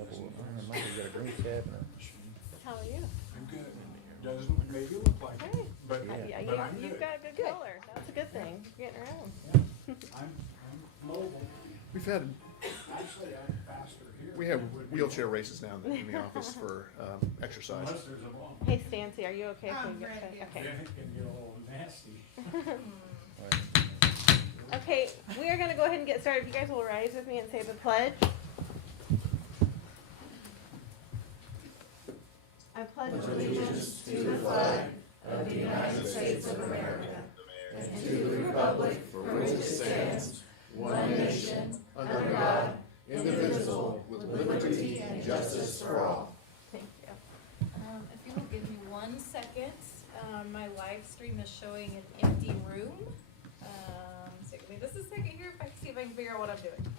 couple, Michael got a green tab and How are you? I'm good. Doesn't maybe look like Hey. it, but, Yeah, but I'm you've good. got good color. That's a good thing. You're getting around. I'm mobile. We've had, Actually, I'm faster here. we have than I would be wheelchair there. races down in the office for exercise. Unless there's a long. Hey, Stancy, are you okay if we I'm get ready, yes. okay? Then it can get a little nasty. Okay, we are gonna go ahead and get started. If you guys will rise with me and say the pledge. I pledge allegiance to the flag of the United States of America and to the republic for which it stands, one nation, under God, indivisible, with liberty and justice for all. Thank you. If you will give me 1 second, my live stream is showing an empty room. So give me just a second here if I can see if I can figure out what I'm doing.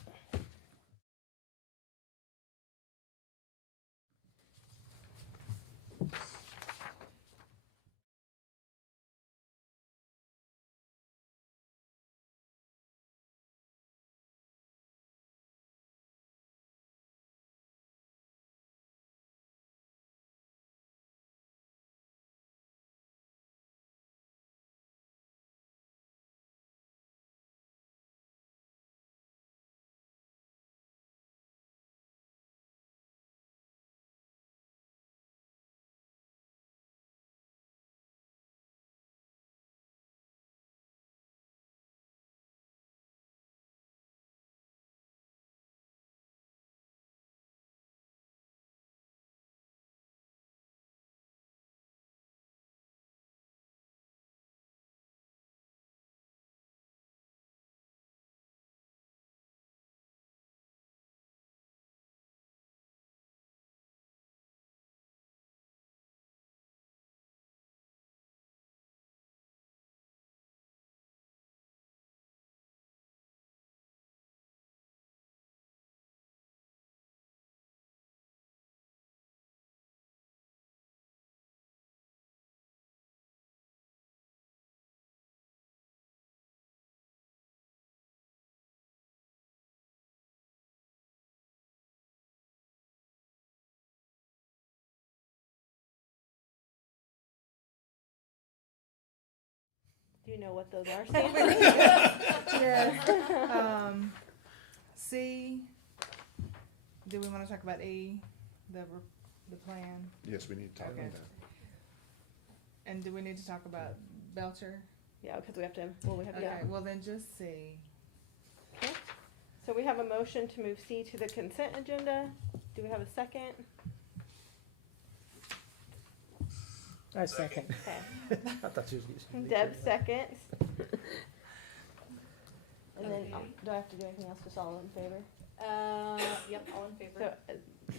Do you know what those are, Stancy? Yes. C, do we want to talk about E, the plan? Yes, we need to talk Okay. about that. And do we need to talk about Belcher? Yeah, because we have to. Well, we have Okay, yeah. well then just C. Okay. So we have a motion to move C to the consent agenda. Do we have a second? I second. Okay. I thought you was using. Deb seconds. And then, Okay. do I have to do anything else? Just all in favor? Yep, all in favor. So,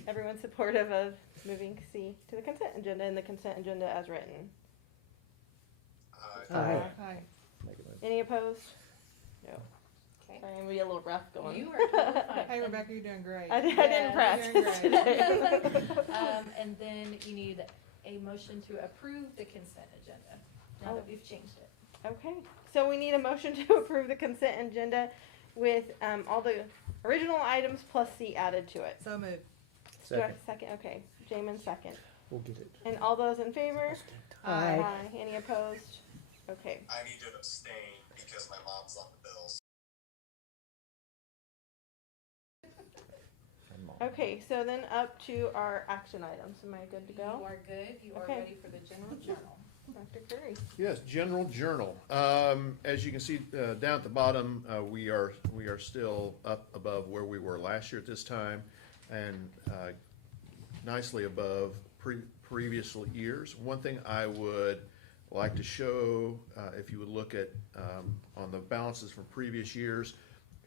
everyone's supportive of moving C to the consent agenda and the consent agenda as written? Aye. Hi. Make a motion. Any opposed? No. Okay. Sorry, I'm gonna be a little rough going. You are totally fine. Hey Rebecca, you're doing great. I didn't Yeah, practice you're doing great. today. And then you need a motion to approve the consent agenda, now that Oh. we've changed it. Okay, so we need a motion to approve the consent agenda with, all the original items plus C added to it. So moved. Do I have Second. a second? Okay, Jamin second. We'll get it. And all those in favor? Aye. Any opposed? Okay. I need to abstain because my mom's on the bills. And mom. Okay, so then up to our action items. Am I good to You go? are good, you are Okay. ready for the general journal. Dr. Curry. Yes, general journal. As you can see down at the bottom, we are still up above where we were last year at this time, and nicely above previous years. One thing I would like to show, if you would look at on the balances from previous years,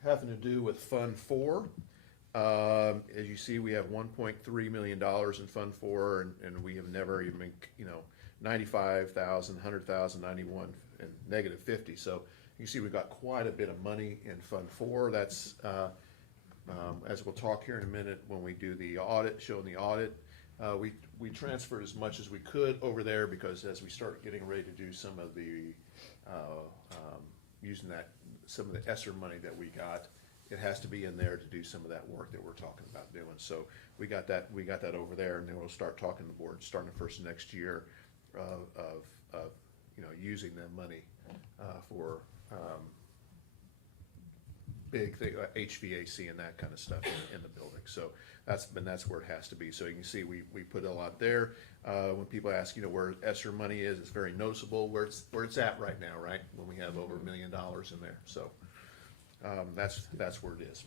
having to do with Fund 4. As you see, we have $1.3 million in Fund 4, and we have never even, 95,000, 100,000, 91, and negative 50. So you can see we've got quite a bit of money in Fund 4. That's, as we'll talk here in a minute when we do the audit, showing the audit, we transferred as much as we could over there because as we start getting ready to do some of the, using some of the ESSER money that we got, it has to be in there to do some of that work that we're talking about doing. So we got that over there, and then we'll start talking to the board starting the first of next year of you know, using that money for big thing, HVAC and that kind of stuff in the building. So that's where it has to be. So you can see we put a lot there. When people ask, you know, where ESSER money is, it's very noticeable where it's at right now, right? When we have over $1 million in there. So that's where it is.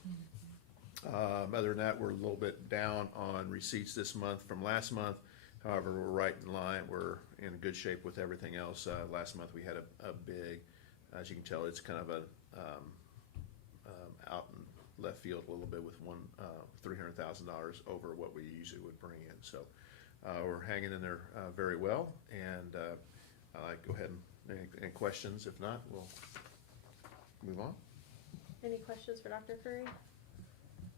Other than that, we're a little bit down on receipts this month from last month. However, we're right in line. We're in good shape with everything else. Last month we had a big, as you can tell, it's kind of a out in left field a little bit with $300,000 over what we usually would bring in. So we're hanging in there very well. And go ahead and any questions. If not, we'll move on. Any questions for Dr. Curry?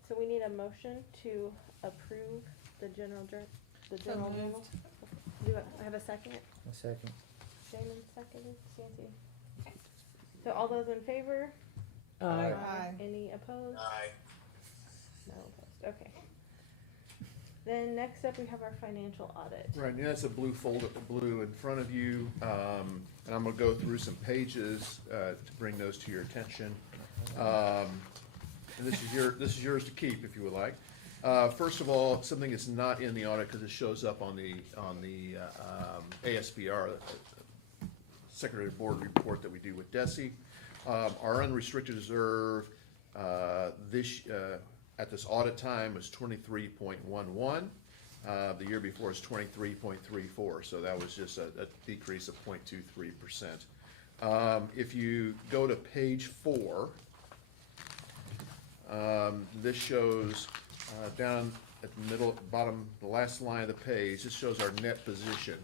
So we need a motion to approve the general journal. moved. Do I have a second? A second. Damon seconded, Sancy. So all those in favor? Aye. Aye. Any opposed? Aye. No opposed, okay. Then next up, we have our financial audit. Right, and that's a blue folder, blue in front of you, and I'm gonna go through some pages to bring those to your attention. And this is yours to keep if you would like. First of all, something that's not in the audit because it shows up on the ASBR, Secretary of Board report that we do with DESI. Our unrestricted reserve at this audit time was 23.11. The year before was 23.34, so that was just a decrease of 0.23%. If you go to page 4, this shows down at the middle, bottom, the last line of the page, this shows our net position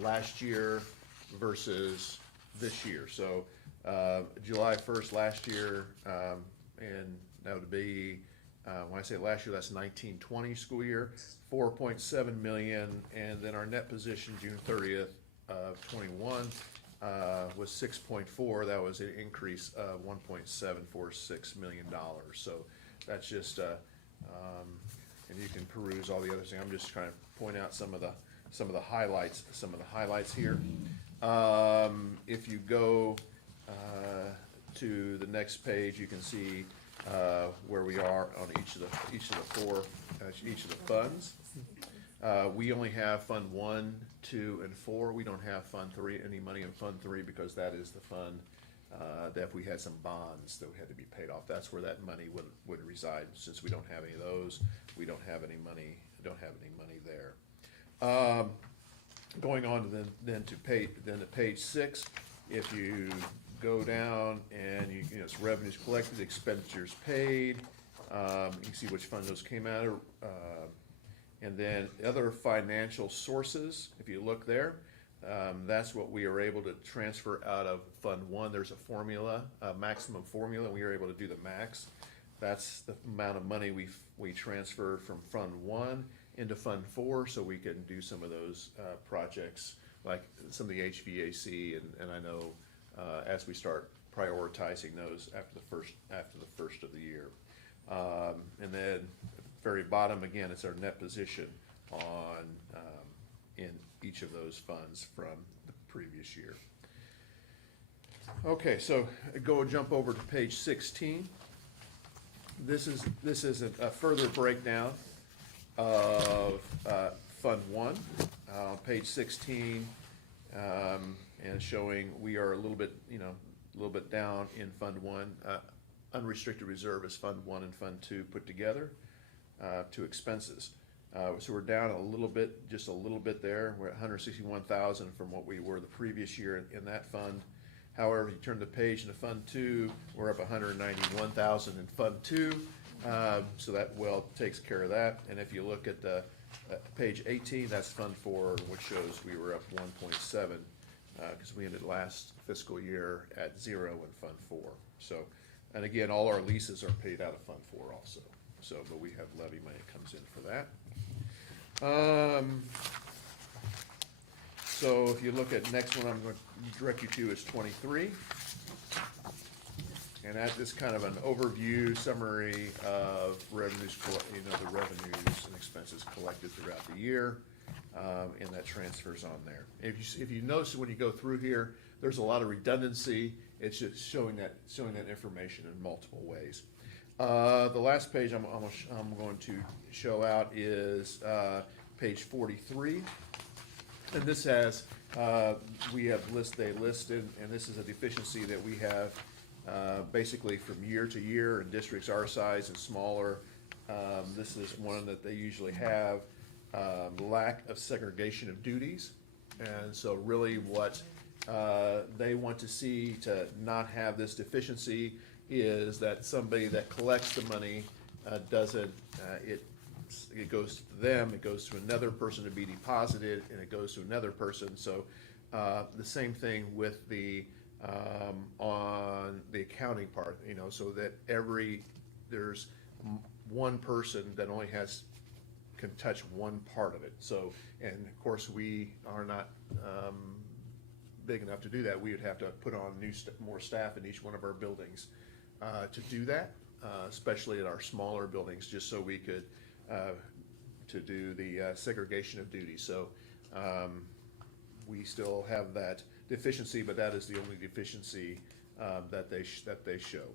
last year versus this year. So July 1st last year, and that would be, when I say last year, that's 19-20 school year, 4.7 million, and then our net position June 30th of 21 was 6.4. That was an increase of $1.746 million. So that's just, and you can peruse all the other things. I'm just trying to point out some of the highlights here. If you go to the next page, you can see where we are on each of the funds. We only have Fund 1, 2, and 4. We don't have Fund 3, any money in Fund 3 because that is the fund that if we had some bonds that had to be paid off, that's where that money would reside. Since we don't have any of those, we don't have any money there. Going on to page 6, if you go down and you know, it's revenues collected, expenditures paid, you can see which fund those came out of, and then other financial sources, if you look there, that's what we are able to transfer out of Fund 1. There's a formula, a maximum formula, and we are able to do the max. That's the amount of money we transfer from Fund 1 into Fund 4, so we can do some of those projects, like some of the HVAC, and I know as we start prioritizing those after the first of the year. And then at the very bottom, again, it's our net position on in each of those funds from the previous year. Okay, so jump over to page 16. This is a further breakdown of Fund 1, page 16, and showing we are a little bit down in Fund 1. Unrestricted reserve is Fund 1 and Fund 2 put together to expenses. So we're down just a little bit there. We're at 161,000 from what we were the previous year in that fund. However, if you turn the page into Fund 2, we're up 191,000 in Fund 2. So that well takes care of that. And if you look at page 18, that's Fund 4, which shows we were up 1.7 because we ended last fiscal year at 0 in Fund 4. So, and again, all our leases are paid out of Fund 4 also. So, but we have levy money that comes in for that. So if you look at next one, I'm going to direct you to is 23. And that is kind of an overview summary of revenues, the revenues and expenses collected throughout the year, and that transfers on there. If you notice when you go through here, there's a lot of redundancy. It's just showing that information in multiple ways. The last page I'm going to show out is page 43, and this has they listed, and this is a deficiency that we have basically from year to year in districts our size and smaller. This is one that they usually have, lack of segregation of duties. And so really what they want to see to not have this deficiency is that somebody that collects the money doesn't, it goes to them, it goes to another person to be deposited, and it goes to another person. So the same thing with the on the accounting part, so that there's one person that only can touch one part of it. So, and of course, we are not big enough to do that. We would have to put on more staff in each one of our buildings to do that, especially at our smaller buildings, just so we could to do the segregation of duties. So we still have that deficiency, but that is the only deficiency that they show.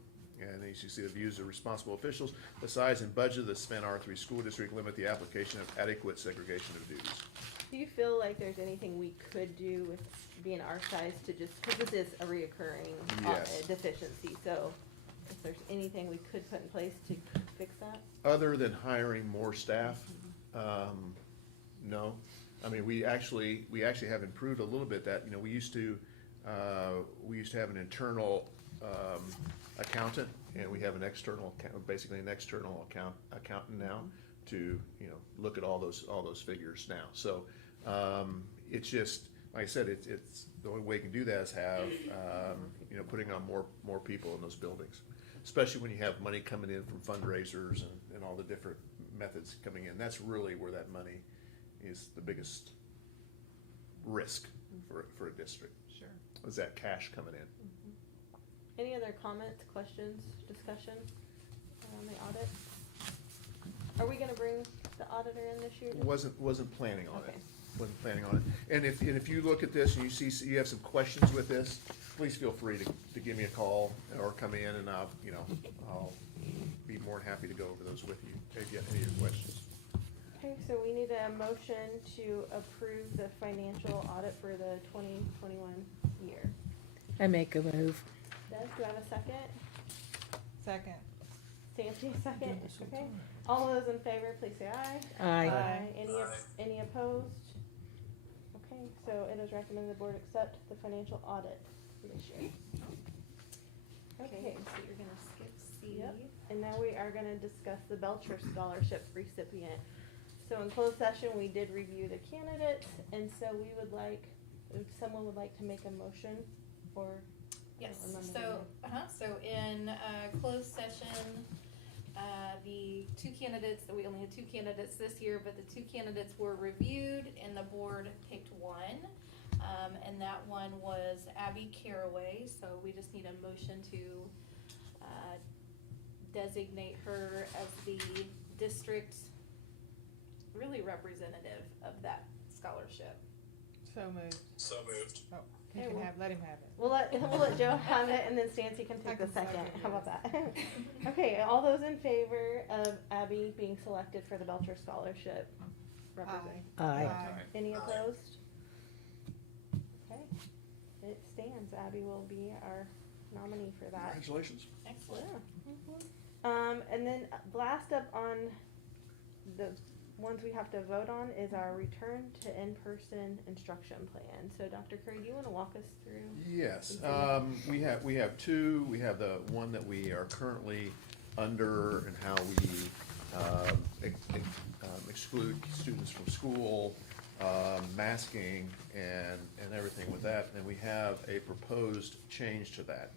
And as you see, the views of responsible officials, the size and budget of the Savannah R3 school district limit the application of adequate segregation of duties. Do you feel like there's anything we could do with being our size to just, because this is a reoccurring Yes. deficiency, so if there's anything we could put in place to fix that? Other than hiring more staff, no. I mean, we actually have improved a little bit. That we used to have an internal accountant, and we have an external, basically an external accountant now to look at all those figures now. So it's just like I said, it's the only way you can do that is have putting on more people in those buildings, especially when you have money coming in from fundraisers and all the different methods coming in. That's really where that money is the biggest risk for a district. Sure. Is that cash coming in? Any other comments, questions, discussion on the audit? Are we gonna bring the auditor in this year? Wasn't planning on it. Okay. Wasn't planning on it. And if you look at this and you have some questions with this, please feel free to give me a call or come in, and I'll be more than happy to go over those with you if you have any of your questions. Okay, so we need a motion to approve the financial audit for the 2021 year. I make a move. Des, do I have a second? Second. Santi, a second? Okay. All those in favor, please say aye. Aye. Any opposed? Okay, so it is recommended the board accept the financial audit for this year. Okay, So you're gonna skip C. yep, and now we are gonna discuss the Belcher Scholarship recipient. So in closed session, we did review the candidates, and so we would like, if someone would like to make a motion, or? Yes, I don't so, remember. so in, closed session, the two candidates, we only had two candidates this year, but the two candidates were reviewed and the board picked one. And that one was Abby Caraway, so we just need a motion to, designate her as the district really representative of that scholarship. So moved. So moved. Oh, he Okay, can well- let him have it. We'll let Joe have it, and then Stancy can I take the can second. second, How about yes. that? Okay, all those in favor of Abby being selected for the Belcher Scholarship? Represent. Aye. Any opposed? Okay, it stands. Abby will be our nominee for that. Congratulations. Excellent. And then last up on the ones we have to vote on is our return to in-person instruction plan. So Dr. Curry, do you wanna walk us through? Yes, we have two. We have the one that we are currently under and how we exclude students from school, masking and everything with that. And we have a proposed change to that.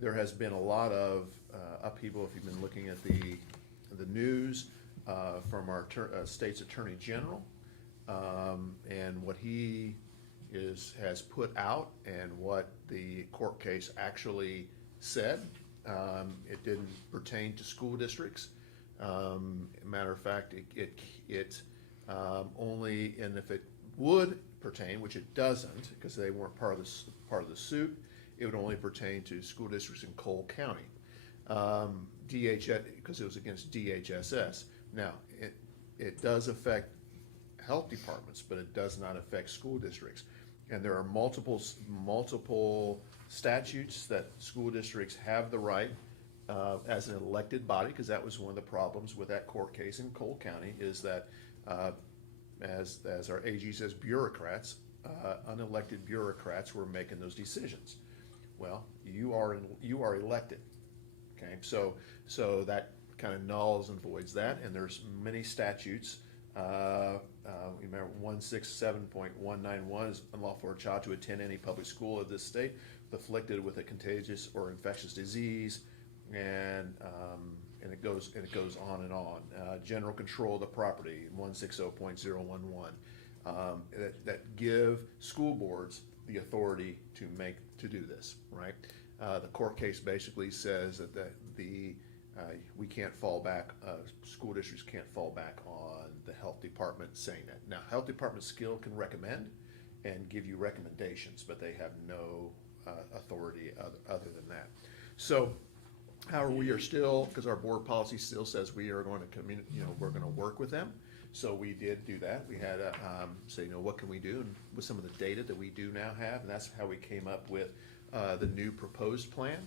There has been a lot of upheaval, if you've been looking at the news, from our state's attorney general, and what he has put out and what the court case actually said. It didn't pertain to school districts. Matter of fact, it only, and if it would pertain, which it doesn't, because they weren't part of the suit, it would only pertain to school districts in Cole County. Because it was against DHSS. Now, it does affect health departments, but it does not affect school districts. And there are multiple statutes that school districts have the right, as an elected body, because that was one of the problems with that court case in Cole County, is that, as our AG says, bureaucrats, unelected bureaucrats were making those decisions. Well, you are elected, okay? So that kind of nulls and voids that, and there's many statutes. Remember 167.191 is unlawful for a child to attend any public school of this state afflicted with a contagious or infectious disease, and it goes on and on. General control of the property, 160.011, that give school boards the authority to do this, right? The court case basically says that we can't fall back, school districts can't fall back on the health department saying that. Now, health department still can recommend and give you recommendations, but they have no authority other than that. So, however, we are still, because our board policy still says we are going to we're going to work with them. So we did do that. We had say, what can we do, and with some of the data that we do now have, and that's how we came up with the new proposed plan.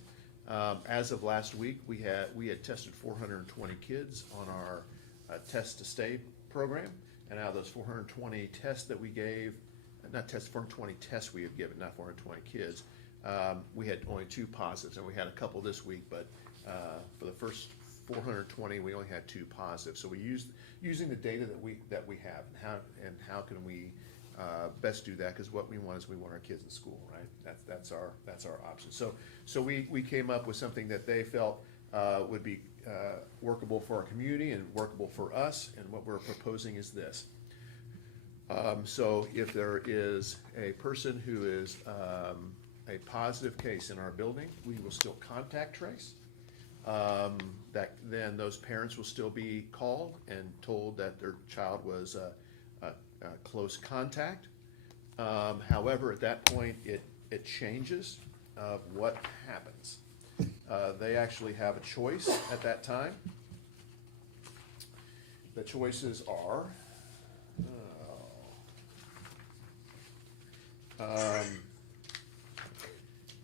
As of last week, we had tested 420 kids on our test to stay program, and out of those 420 tests that we gave, 420 tests we have given, not 420 kids, we had only 2 positives, and we had a couple this week, but for the first 420, we only had 2 positives. So we using the data that we have, and how can we best do that? Because what we want is we want our kids in school, right? That's our option. So we came up with something that they felt would be workable for our community and workable for us. And what we're proposing is this. So if there is a person who is a positive case in our building, we will still contact trace. Then those parents will still be called and told that their child was a close contact. However, at that point, it changes of what happens. They actually have a choice at that time. The choices are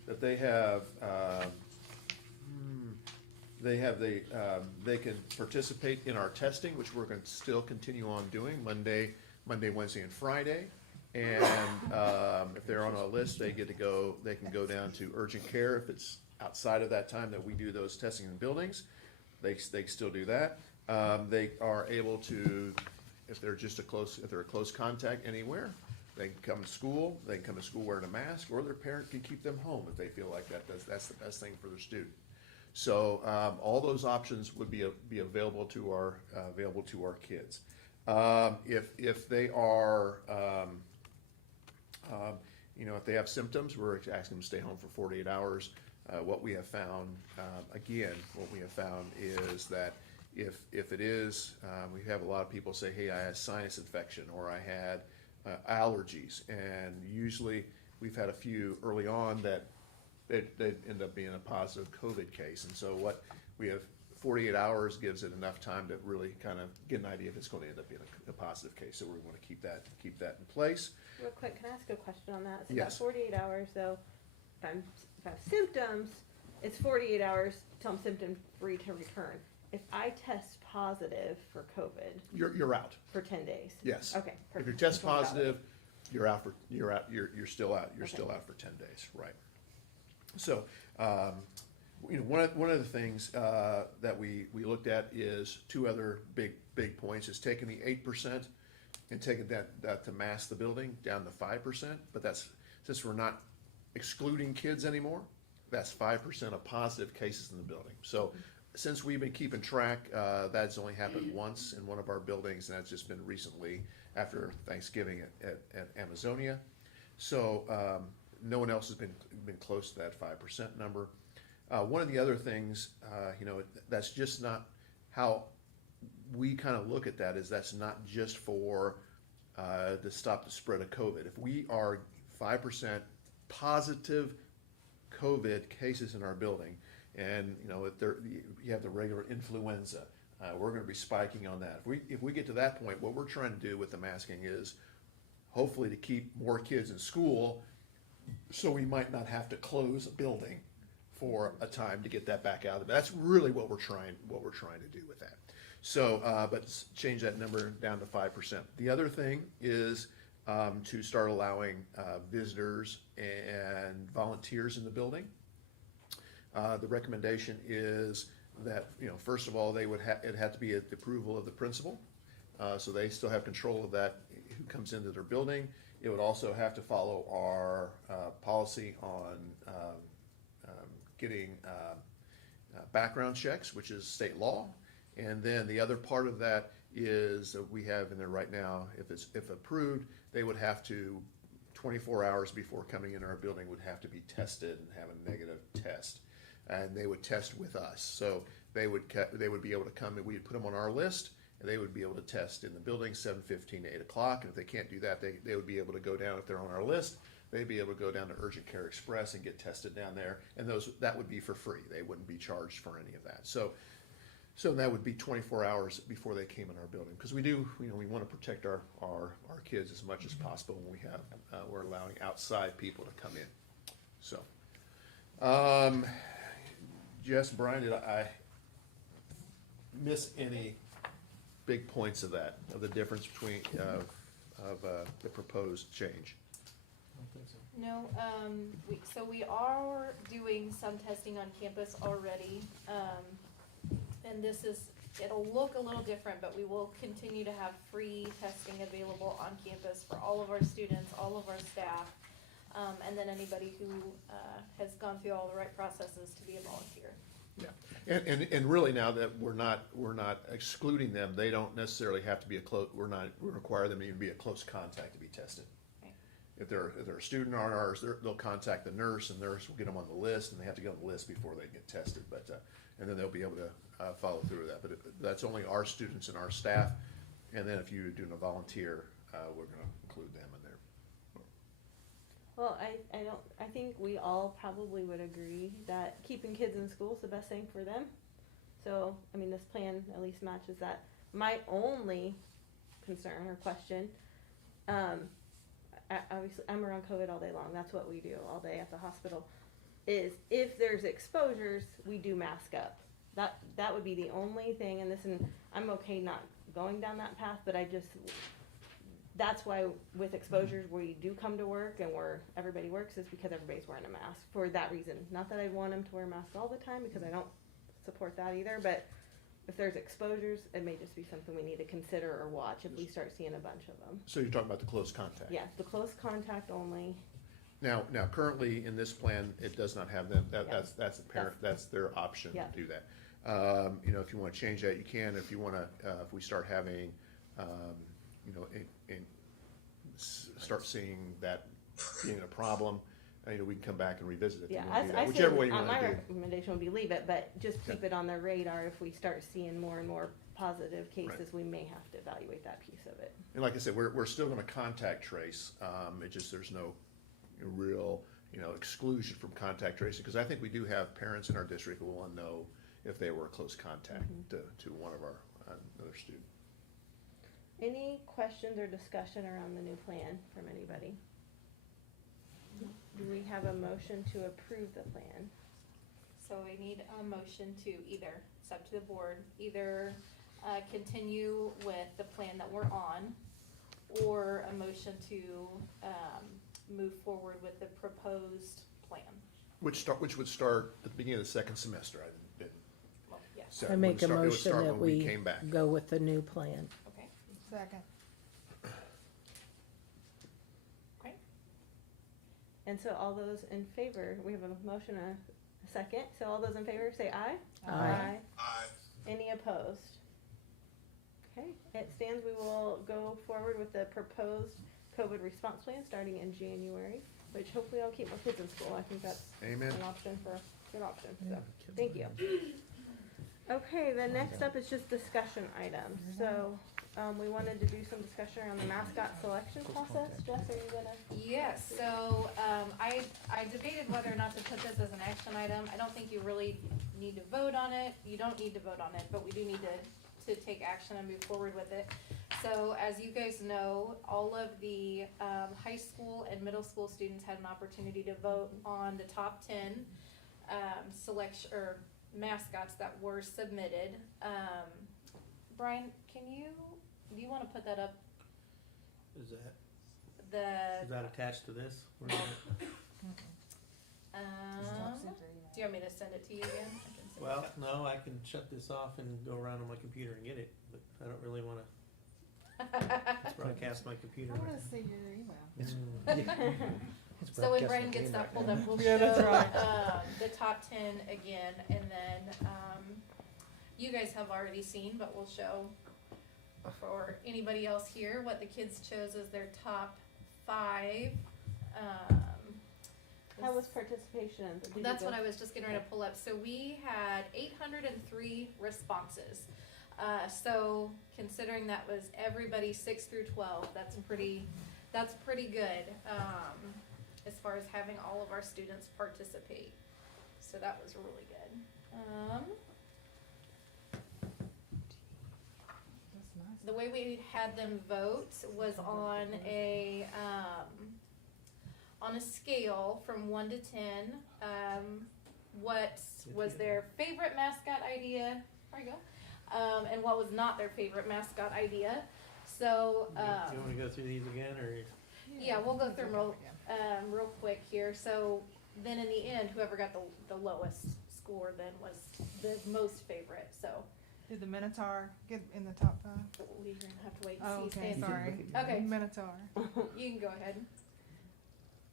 that they can participate in our testing, which we're going to still continue on doing Monday, Wednesday, and Friday. And if they're on a list, they can go down to urgent care if it's outside of that time that we do those testing in buildings. They still do that. They are able to, if they're a close contact anywhere, they can come to school. They can come to school wearing a mask, or their parent can keep them home if they feel like that's the best thing for their student. So all those options would be available to our kids. If they are, if they have symptoms, we're asking them to stay home for 48 hours. What we have found is that if it is, we have a lot of people say, hey, I had sinus infection, or I had allergies, and usually we've had a few early on that they end up being a positive COVID case. And so what we have, 48 hours gives it enough time to really kind of get an idea if it's going to end up being a positive case. So we want to keep that in place. Real quick, can I ask a question on that? So Yes. that 48 hours, though, if I have symptoms, it's 48 hours till I'm symptom free to return. If I test positive for COVID, You're out. for 10 days. Yes. Okay. If you perfect. test Just wanted to positive, you're still out. You're still out for 10 days, right? So, one of the things that we looked at is 2 other big points, is taking the 8% and taking that to mask the building down to 5%. But that's, since we're not excluding kids anymore, that's 5% of positive cases in the building. So since we've been keeping track, that's only happened once in one of our buildings, and that's just been recently after Thanksgiving at Amazonia. So, no one else has been close to that 5% number. One of the other things, that's just not how we kind of look at that, is that's not just for to stop the spread of COVID. If we are 5% positive COVID cases in our building, and if you have the regular influenza, we're going to be spiking on that. If we get to that point, what we're trying to do with the masking is hopefully to keep more kids in school, so we might not have to close a building for a time to get that back out of it. That's really what we're trying to do with that. So, but change that number down to 5%. The other thing is to start allowing visitors and volunteers in the building. The recommendation is that, first of all, it had to be at the approval of the principal. So they still have control of that, who comes into their building. It would also have to follow our policy on getting background checks, which is state law. And then the other part of that is that we have in there right now, if approved, they would have to, 24 hours before coming in our building, would have to be tested and have a negative test. And they would test with us. So they would be able to come, and we'd put them on our list, and they would be able to test in the building 7:15 to 8 o'clock. And if they can't do that, they would be able to go down, if they're on our list, they'd be able to go down to Urgent Care Express and get tested down there. And that would be for free. They wouldn't be charged for any of that. So that would be 24 hours before they came in our building, because we do, we want to protect our kids as much as possible when we're allowing outside people to come in. So, Jess, Brian, did I miss any big points of the difference between the proposed change? No, we are doing some testing on campus already. And it'll look a little different, but we will continue to have free testing available on campus for all of our students, all of our staff, and then anybody who has gone through all the right processes to be a volunteer. Yeah, and really now that we're not excluding them, they don't necessarily have to be we require them to even be a close contact to be tested. Right. If they're a student on ours, they'll contact the nurse, and the nurse will get them on the list, and they have to get on the list before they get tested. But and then they'll be able to follow through with that. But that's only our students and our staff. And then if you're doing a volunteer, we're going to include them in there. Well, I think we all probably would agree that keeping kids in school is the best thing for them. So, this plan at least matches that. My only concern or question, obviously I'm around COVID all day long. That's what we do all day at the hospital. Is if there's exposures, we do mask up. That would be the only thing. And I'm okay not going down that path, but that's why with exposures we do come to work and where everybody works is because everybody's wearing a mask for that reason. Not that I'd want them to wear masks all the time, because I don't support that either, but if there's exposures, it may just be something we need to consider or watch if we start seeing a bunch of them. So you're talking about the close contact? Yeah, the close contact only. Now, currently in this plan, it does not have them. That's the parent. That's their option to do that. If you want to change that, you can. If you want to, if we start having, start seeing that being a problem, we can come back and revisit it. Yeah, Whichever way you want my to do. recommendation would be leave it, but just keep it on their radar. If we start seeing more and more positive cases, we may have to evaluate that piece of it. And like I said, we're still going to contact trace. There's no real exclusion from contact tracing, because I think we do have parents in our district who want to know if they were a close contact to one of our another student. Any questions or discussion around the new plan from anybody? Do we have a motion to approve the plan? So we need a motion to either, it's up to the board, either continue with the plan that we're on, or a motion to move forward with the proposed plan. Which would start at the beginning of the second semester. Well, yes. So I it make would a start motion that when we we came back. go with the new plan. Okay. Second. Okay. And so all those in favor, we have a motion, a second. So all those in favor say aye. Aye. Aye. Any opposed? Okay, it stands. We will go forward with the proposed COVID response plan starting in January, which hopefully I'll keep my kids in school. I think that's Amen. an option for, good option, so, thank you. Okay, the next up is just discussion items, so, we wanted to do some discussion around the mascot selection process. Jess, are you gonna? Yes, so, I debated whether or not to put this as an action item. I don't think you really need to vote on it. You don't need to vote on it, but we do need to take action and move forward with it. So as you guys know, all of the, high school and middle school students had an opportunity to vote on the top 10, selection, or mascots that were submitted. Brian, do you wanna put that up, Is that the, attached to this? Or is it- do you want me to send it to you again? I can send it. Well, no, I can shut this off and go around on my computer and get it, but I don't really wanna broadcast my computer. I wanna see your email. So when Brian gets that pulled up, we'll Yeah, that's show, right. the top 10 again, and then, you guys have already seen, but we'll show for anybody else here what the kids chose as their top 5. How was participation? Did you That's go- what I was just getting ready to pull up. So we had 803 responses. So considering that was everybody 6 through 12, that's pretty good, as far as having all of our students participate. So that was really good. That's nice. The way we had them vote was on a scale from 1 to 10. What was their favorite mascot idea? There you go. And what was not their favorite mascot idea. So, Do you wanna go through these again, or? yeah, we'll go through them Yeah. real quick here. So then in the end, whoever got the lowest score then was the most favorite. So Did the Minotaur get in the top 5? we're gonna have to wait Oh, and see. okay, Stanley. sorry. Okay. Minotaur. You can go ahead.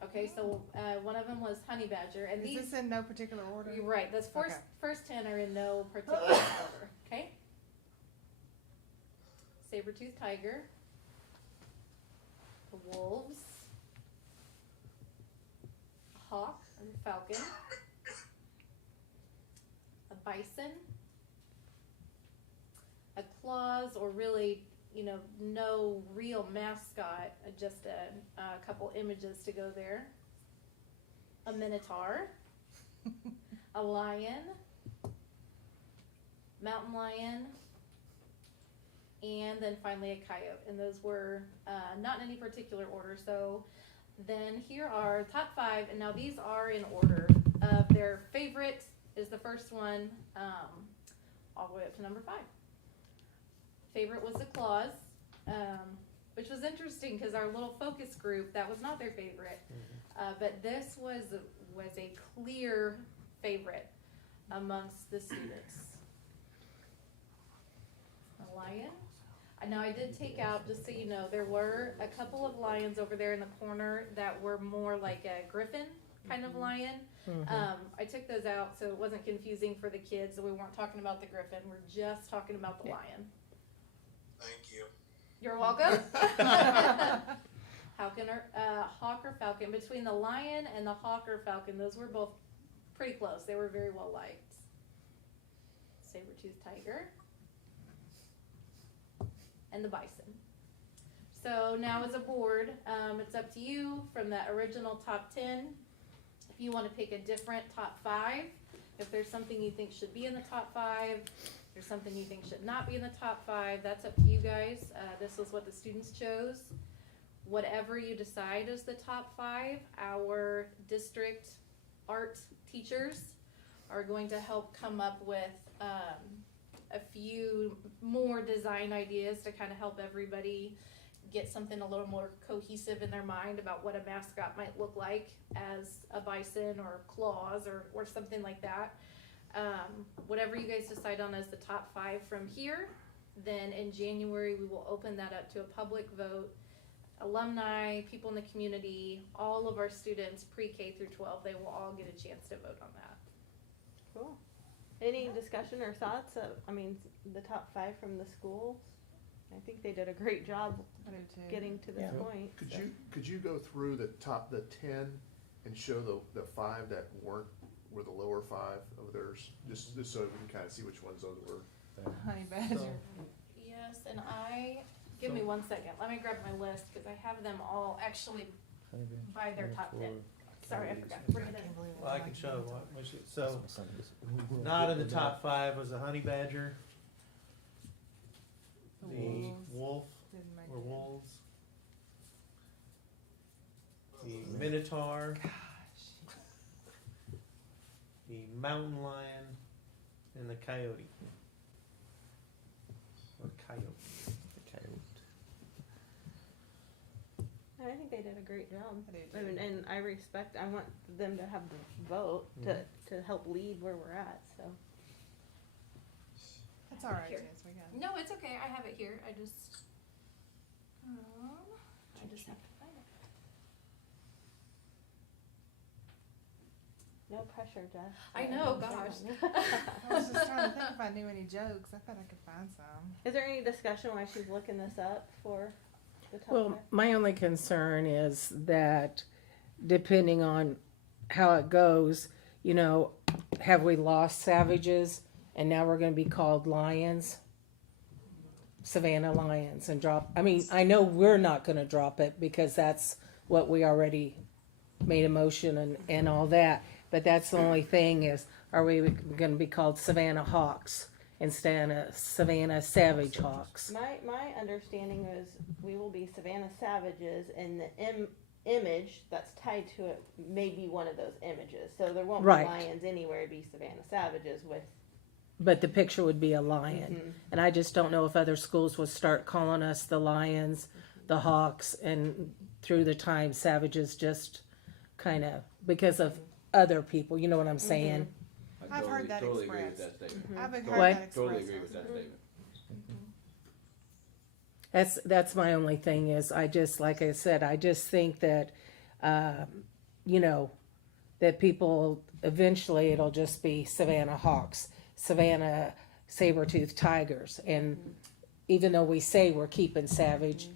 Okay, so one of them was honey badger, and Is these. this in no particular order? You're right. Those first Okay. first 10 are in no particular order. Okay. Saber-toothed tiger. The wolves. A hawk or falcon. A bison. A claws, or really, no real mascot, just a couple images to go there. A minotaur. A lion. Mountain lion. And then finally a coyote. And those were not in any particular order. So then here are top 5, and now these are in order of their favorite is the first one, all the way up to number 5. Favorite was the claws, which was interesting because our little focus group, that was not their favorite, but this was a clear favorite amongst the students. A lion. Now I did take out, just so you know, there were a couple of lions over there in the corner that were more like a griffin kind of lion. I took those out so it wasn't confusing for the kids, so we weren't talking about the griffin, we're just talking about the lion. Thank you. You're welcome. Hawk or falcon. Between the lion and the hawk or falcon, those were both pretty close. They were very well liked. Saber-toothed tiger. And the bison. So now as a board, it's up to you from that original top 10. If you want to pick a different top 5, if there's something you think should be in the top 5, there's something you think should not be in the top 5, that's up to you guys. This was what the students chose. Whatever you decide is the top 5, our district art teachers are going to help come up with a few more design ideas to kind of help everybody get something a little more cohesive in their mind about what a mascot might look like as a bison or claws or something like that. Whatever you guys decide on as the top 5 from here, then in January we will open that up to a public vote. Alumni, people in the community, all of our students pre-K through 12, they will all get a chance to vote on that. Cool. Any discussion or thoughts of, the top 5 from the schools? I think they did a great job I do too. getting to this Yeah. point. Could so. you go through the 10 and show the 5 that were the lower 5 of theirs? Just so we can kind of see which ones those were. Honey badger. Yes, and give me 1 second, let me grab my list, cause I have them all actually by their top 10. Sorry, I forgot to bring it in. Well, I can show what, so, not in the top 5 was the honey badger, the wolf, Didn't make or it. wolves, the minotaur, the mountain lion, and the coyote. Or coyote. The coyote. I think they did a great job. I do I mean, too. and I want them to have the vote to help lead where we're at, so. That's all right, Here. Jess, we got it. No, it's okay, I have it here, I just have to find it. No pressure, Jess. I know, Sorry. gosh. I was just trying to think if I knew any jokes. I thought I could find some. Is there any discussion while she's looking this up for the top Well, 5? my only concern is that depending on how it goes, you know, have we lost savages and now we're gonna be called lions? Savannah lions and drop, I mean, I know we're not gonna drop it because that's what we already made a motion and all that. But that's the only thing is, are we gonna be called Savannah Hawks instead of Savannah Savage Hawks? My understanding was we will be Savannah Savages, and the image that's tied to it may be one of those images. So there won't Right. be lions anywhere. It'd be Savannah Savages with. But the picture would be a lion. Mhm. And I just don't know if other schools would start calling us the lions, the hawks, and through the time savages just kind of, because of other people, you know what I'm saying? I've heard that Totally agree with expressed. that statement. I've heard What? that expressed. Totally agree with that statement. That's my only thing is I just, like I said, I just think that, you know, that people, eventually it'll just be Savannah Hawks, Savannah saber-toothed tigers. And even though we say we're keeping savage,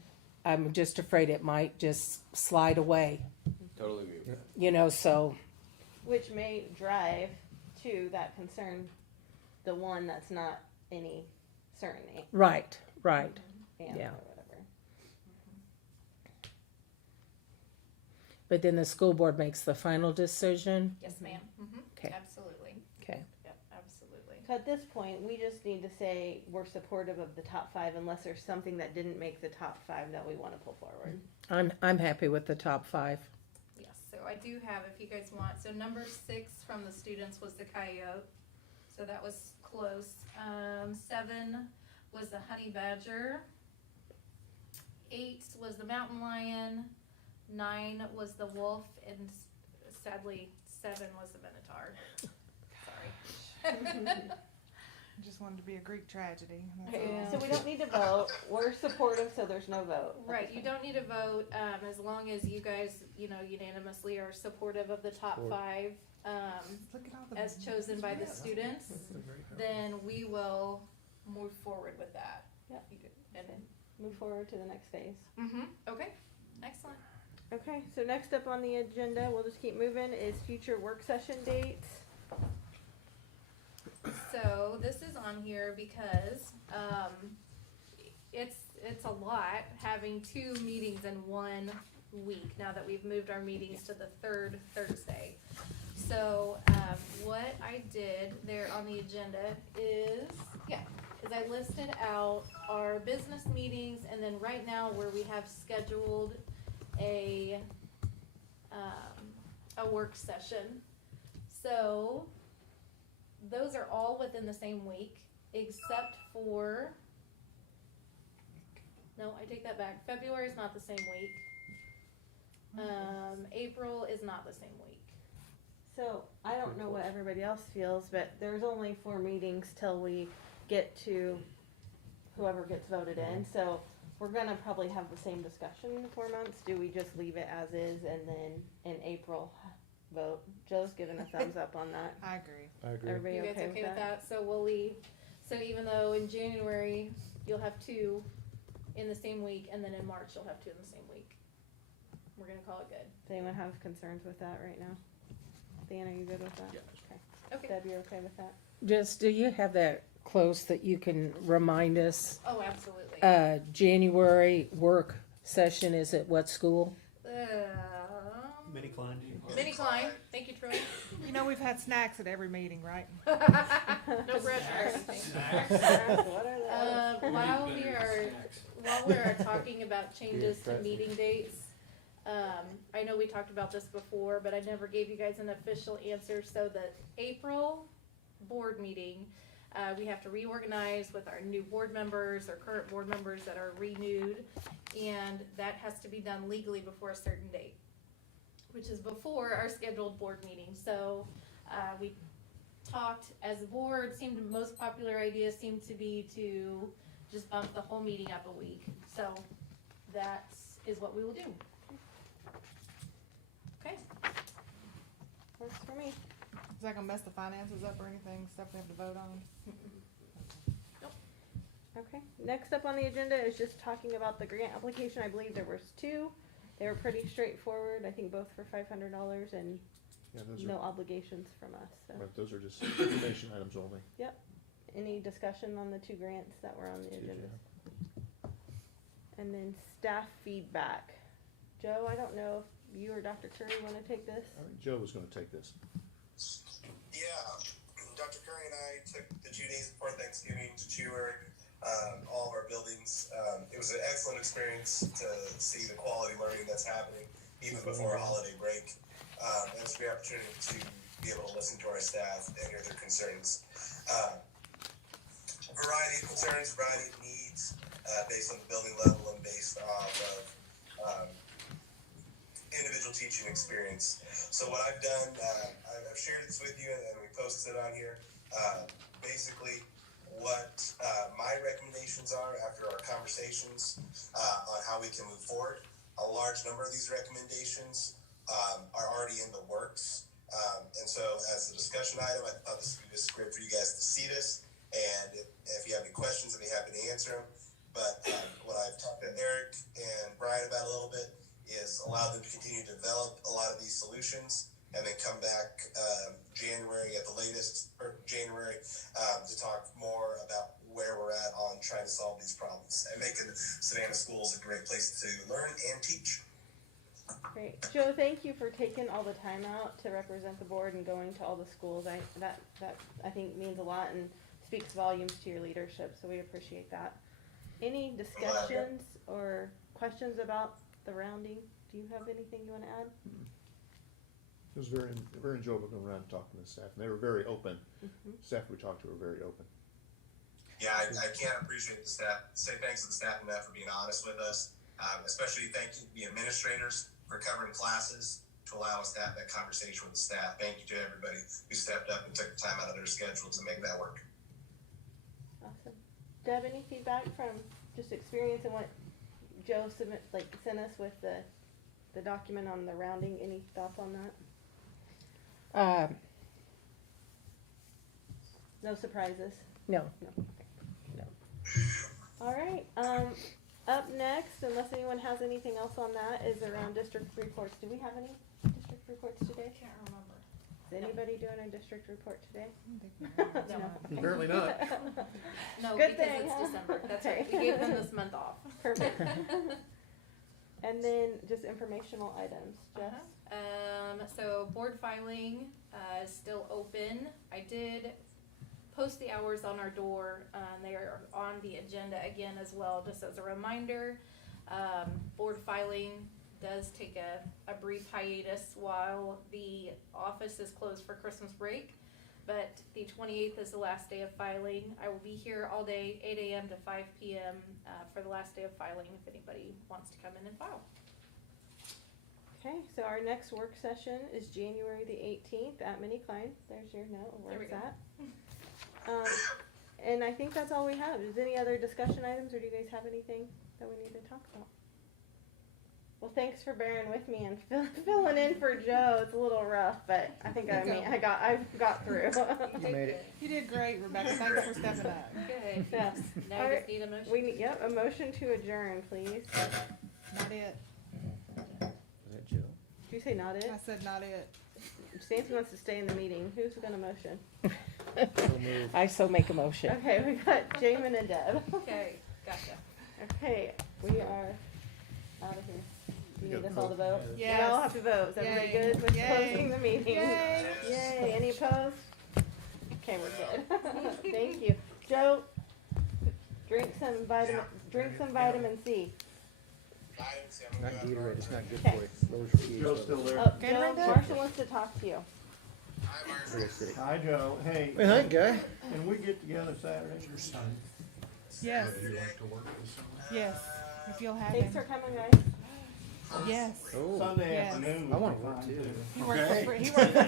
I'm just afraid it might just slide away, Totally agree with that. you know, so, Which may drive to that concern, the one that's not any certain right, animal Yeah. or whatever. but then the school board makes the final decision. Yes, ma'am. Okay. Absolutely. Okay. Yep, absolutely. So at this point, we just need to say we're supportive of the top 5 unless there's something that didn't make the top 5 that we want to pull forward. I'm happy with the top 5. Yes, so I do have, if you guys want, so number 6 from the students was the coyote, so that was close. 7 was the honey badger. 8 was the mountain lion. 9 was the wolf, and sadly, 7 was the minotaur. Sorry. I just wanted to be a Greek tragedy. That's Okay, all. so we don't need to vote. We're supportive, so there's no vote. Right, you don't need a vote, as long as you guys, you know, unanimously are supportive of the top 5, Look at all the as chosen by the Yeah. students, then we will move forward with that. Yeah. You could- And then, Move forward to the next phase. okay, excellent. Okay, so next up on the agenda, we'll just keep moving, is future work session dates. So this is on here because, it's a lot having 2 meetings in 1 week, now that we've moved our meetings to the 3rd Thursday. So, what I did there on the agenda is I listed out our business meetings, and then right now where we have scheduled a work session. So, those are all within the same week, except for, no, I take that back, February is not the same week. April is not the same week. So, I don't know what everybody else feels, but there's only 4 meetings till we get to whoever gets voted in, so we're gonna probably have the same discussion in 4 months. Do we just leave it as is and then in April vote? Joe's giving a thumbs up on that. I agree. I agree. Everybody You guys okay with that? So we'll leave, so even though in January you'll have 2 in the same week, and then in March you'll have 2 in the same week. We're gonna call it good. Does anyone have concerns with that right now? Dan, are you good with that? Yeah. Okay. Deb, you're okay with that? Just, do you have that close that you can remind us? Oh, absolutely. January work session is at what school? Mini Klein. Mini Klein. Thank you, Troy. You know, we've had snacks at every meeting, right? No pressure. What are those? While we are talking about changes to meeting dates, I know we talked about this before, but I never gave you guys an official answer. So the April board meeting, we have to reorganize with our new board members or current board members that are renewed, and that has to be done legally before a certain date, which is before our scheduled board meeting. So we talked as a board, seemed the most popular idea seemed to be to just bump the whole meeting up a week. So that is what we will do. Okay. Works for me. Is that gonna mess the finances up or anything, stuff we have to vote on? Okay, next up on the agenda is just talking about the grant application. I believe there was 2. They were pretty straightforward, I think both for $500 and Yeah, those no are, obligations from us, so. right, those are just information items only. Any discussion on the 2 grants that were on the agenda? And then staff feedback. Joe, I don't know if you or Dr. Curry wanna take this? I think Joe was gonna take this. Yeah, Dr. Curry and I took the 2 days before Thanksgiving to tour all of our buildings. It was an excellent experience to see the quality learning that's happening even before a holiday break. It was a great opportunity to be able to listen to our staff and hear their concerns. Variety of concerns, variety of needs, based on the building level and based off of individual teaching experience. So what I've done, I've shared this with you and we posted it on here. Basically, what my recommendations are after our conversations on how we can move forward. A large number of these recommendations are already in the works. And so as a discussion item, I thought this would be just great for you guys to see this. And if you have any questions, I'd be happy to answer them. But what I've talked to Eric and Brian about a little bit is allow them to continue to develop a lot of these solutions and then come back January at the latest, or January, to talk more about where we're at on trying to solve these problems and making Savannah schools a great place to learn and teach. Great. Joe, thank you for taking all the time out to represent the board and going to all the schools. That I think means a lot and speaks volumes to your leadership, so we appreciate that. Any discussions or questions about the rounding? Do you have anything you want to add? It was very, very enjoyable going around and talking to the staff, and they were very open. Mm-hmm. Staff we talked to were very open. Yeah, I can't appreciate the staff. Say thanks to the staff and that for being honest with us. Especially thank you to the administrators for covering classes to allow us to have that conversation with the staff. Thank you to everybody who stepped up and took the time out of their schedule to make that work. Awesome. Deb, any feedback from just experience and what Joe sent us with the document on the rounding? Any thoughts on that? No surprises? No. All right, up next, unless anyone has anything else on that, is around district reports. Do we have any district reports today? Can't remember. Is anybody doing a district report today? No. Okay. Apparently not. No, Good because thing, it's huh? December. That's Okay. right. We gave them this month off. Perfect. And then just informational items, Jess? So board filing is still open. I did post the hours on our door. They are on the agenda again as well, just as a reminder. Board filing does take a brief hiatus while the office is closed for Christmas break. But the 28th is the last day of filing. I will be here all day, 8 a.m. to 5 p.m. For the last day of filing if anybody wants to come in and file. Okay, so our next work session is January the 18th at Mini Klein. There's your note of where There we it's go. at. And I think that's all we have. Is any other discussion items, or do you guys have anything that we need to talk about? Well, thanks for bearing with me and filling in for Joe. It's a little rough, but I think I got through. You made it. You did great, Rebecca. Thanks for stepping up. Good. Yes. Now All you right. just need a motion. We need, yep, a motion to adjourn, please. Not it. Is that Jill? Did you say not it? I said not it. Stancy wants to stay in the meeting. Who's gonna motion? So moved. I so make a motion. Okay, we got Jamin and Deb. Okay, gotcha. Okay, we are out of here. Do you need us all to vote? Yes. We all have to vote. Is everybody Yay. good with Yay. closing the meeting? Yay. Yay. Any opposed? Okay, we're good. Thank you. Joe, drink some vitamin C. Not Gatorade, it's not good Okay. for you. Lowers your pH Joe's still level. there. Oh, Gatorade Joe, there? Marshall wants to talk to you. Very acidic. Hi, Joe. Hey. Hey, hi, guy. Can we get together Saturday? Yes. Yes. If you'll have Thanks for him. coming, guys. Yes. Oh, Sunday Yes. afternoon. I would wanna be work fine, too. He works for Okay. free. He works for